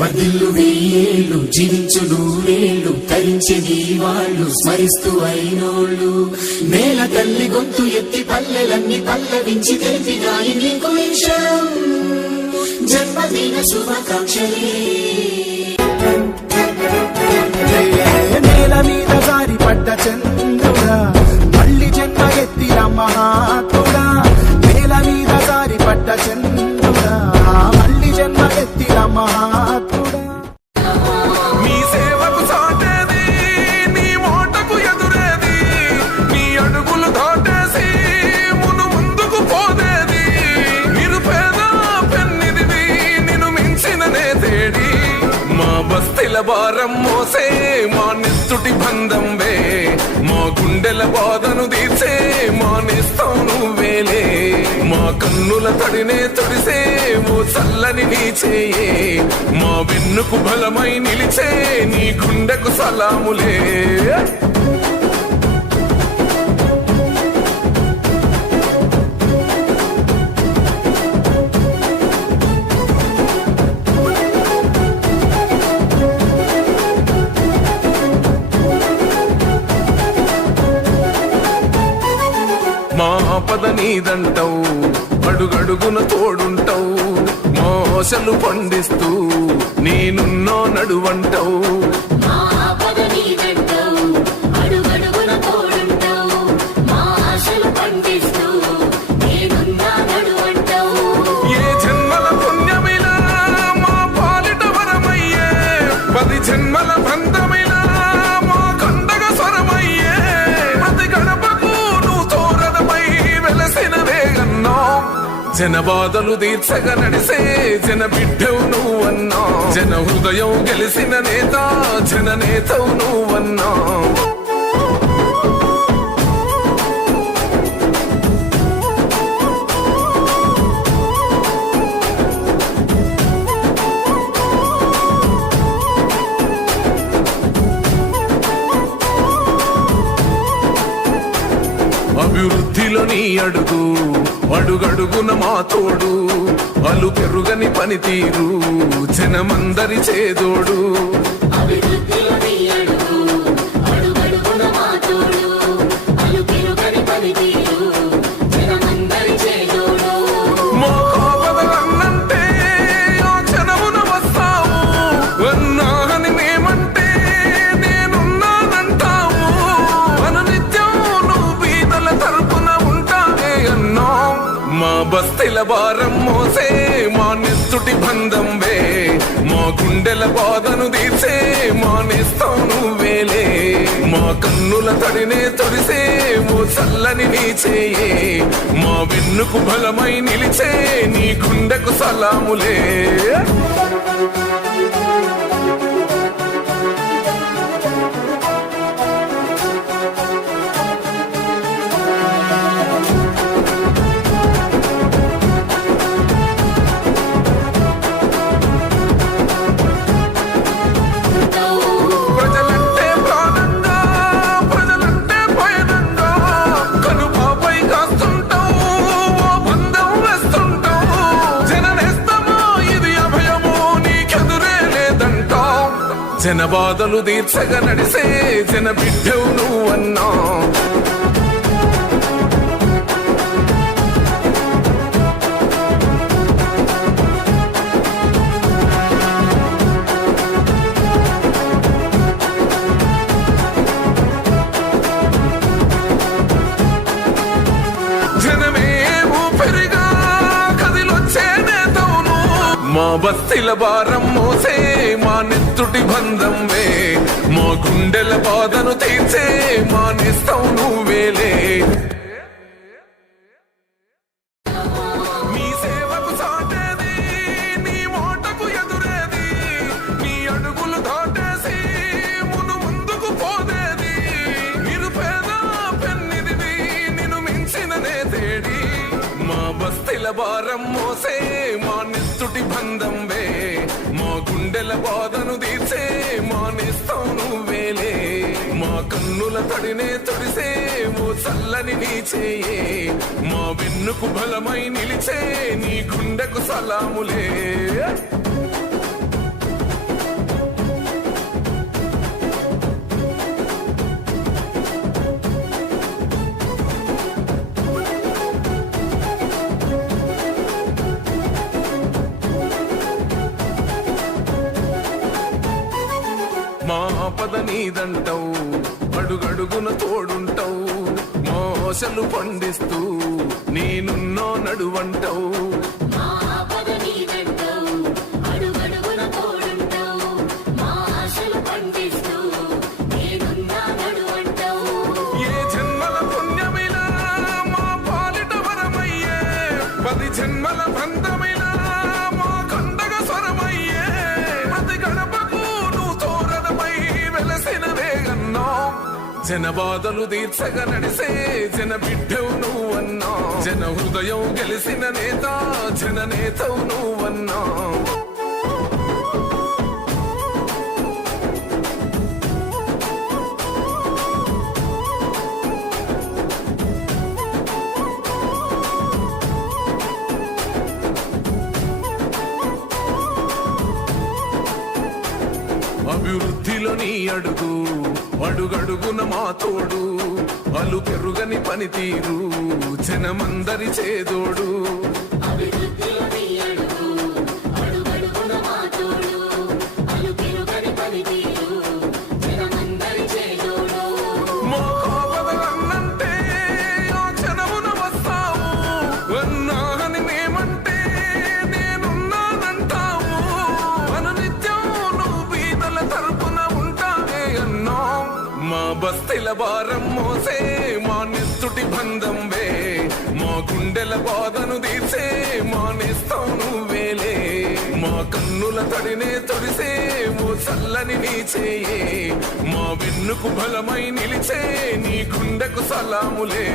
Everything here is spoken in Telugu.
వర్ధిల్లు వెయ్యేళ్ళు జీవించు నూరేళ్ళు తరించి నీ వాళ్ళు స్మరిస్తూ అయినోళ్ళు నేల తల్లి గొంతు ఎత్తి పల్లెలన్నీ పల్లవించి తెలిపినాయి నీకు విషయం జన్మదిన శుభాకాంక్షలే నేల మీద జారి పడ్డ చంద్రుడా మళ్ళీ జన్మ ఎత్తిన మహాత్ముడా నేల మీద జారి పడ్డ చంద్రుడా మళ్ళీ జన్మ ఎత్తిన మహాత్ముడా నీ సేవకు సాటేది నీ మోటకు ఎదురేది నీ అడుగులు దాటేసి మును ముందుకు పోదేది నిరుపేద పెన్నిదివి నిన్ను మించిన నేతేడి మా బస్తీల భారం మోసే మా నెత్తుటి బంధం వే మా గుండెల బాధను తీర్చే మా నేస్తం నువ్వేలే మా కన్నుల తడినే తొడిసే ఓ చల్లని నీ చేయే మా వెన్నుకు బలమై నిలిచే నీ గుండెకు సలాములే మా ఆపద నీదంటావు అడుగడుగున తోడుంటావు మోసలు పండిస్తూ నేనున్నో నడువంటావు ఏ జన్మల పుణ్యమిలా మా పాలిట వరమయ్యే 10 జన్మల బంధమిలా మా కండగ స్వరమయ్యే ప్రతి గడపకు నువ్వు తోరణమై వెలసిన వేగన్నా జన బాధలు తీర్చగా నడిసే జన బిడ్డవు నువ్వన్నా జన హృదయం గెలిసిన నేత జన నేతవు నువ్వన్నా అభివృద్ధిలో నీ అడుగు అడుగడుగున మా తోడు అలు పెరుగని పనితీరు జనమందరి చేదోడు మా కాపదలన్నంటే ఆ క్షణమున వస్తావు అన్నాని మేమంటే నేనున్నానంటావు అనునిత్యం నువ్వు బీదల తరపున ఉంటావే అన్నా మా బస్తీల భారం మోసే మా నెత్తుటి బంధం వే మా గుండెల బాధను తీర్చే మా నేస్తం నువ్వేలే మా కన్నుల తడినే తొడిసే ఓ చల్లని నీ చేయే మా వెన్నుకు బలమై నిలిచే నీ గుండెకు సలాములే ప్రజలంటే ప్రాణంగా ప్రజలంటే పయనంగా కనుపాపై కాస్తుంటావు ఓ బంధం వేస్తుంటావు జననేస్తమో ఇది అభయమో నీకెదురే లేదంటావు జన బాధలు తీర్చగా నడిసే జన బిడ్డవు నువ్వన్నా జనమే ఊపిరిగా కదిలొచ్చే నేతవును మా బస్తీల భారం మోసే మా నెత్తుటి బంధం వే మా గుండెల బాధను తీర్చే మా నేస్తం నువ్వేలే నీ సేవకు సాటేది నీ మోటకు ఎదురేది నీ అడుగులు దాటేసి మును ముందుకు పోదేది నిరుపేద పెన్నిదివి నిన్ను మించిన నేతేడి మా బస్తీల భారం మోసే మా నెత్తుటి బంధం వే మా గుండెల బాధను తీర్చే మా నేస్తం నువ్వేలే మా కన్నుల తడినే తొడిసే ఓ చల్లని నీ చేయే మా వెన్నుకు బలమై నిలిచే నీ గుండెకు సలాములే ఆపద నీదంటావు అడుగడుగున తోడుంటావు మోసలు పండిస్తూ నేనున్నో నడువంటావు మా ఆపద నీదంటావు, అడుగడుగున తోడుంటావు, మా ఆశలు పండిస్తూ నేనున్నా నడువంటావు. ఏ జన్మల పుణ్యమిలా మా పాలిట వరమయ్యే 10 జన్మల బంధమిలా మా కండగ స్వరమయ్యే ప్రతి గడపకు నువ్వు తోరణమై వెలసిన వేగన్నా జన బాధలు తీర్చగా నడిసే జన బిడ్డవు నువ్వన్నా జన హృదయం గెలిసిన నేత జన నేతవు నువ్వన్నా అభివృద్ధిలో నీ అడుగు అడుగడుగున మా తోడు అలు పెరుగని పనితీరు జనమందరి చేదోడు అభివృద్ధిలో నీ అడుగు, అడుగడుగున మా తోడు, అలుపెరుగని పనితీరు, జనమందరి చేదోడు. మా కాపదలన్నంటే ఆ క్షణమున వస్తావు అన్నా అని మేమంటే నేనున్నానంటావు అనునిత్యం నువ్వు బీదల తరపున ఉంటావే అన్నా మా బస్తీల భారం మోసే మా నెత్తుటి బంధం వే మా గుండెల బాధను తీర్చే మా నేస్తం నువ్వేలే మా కన్నుల తడినే తొడిసే ఓ చల్లని నీ చేయే మా వెన్నుకు బలమై నిలిచే నీ గుండెకు సలాములే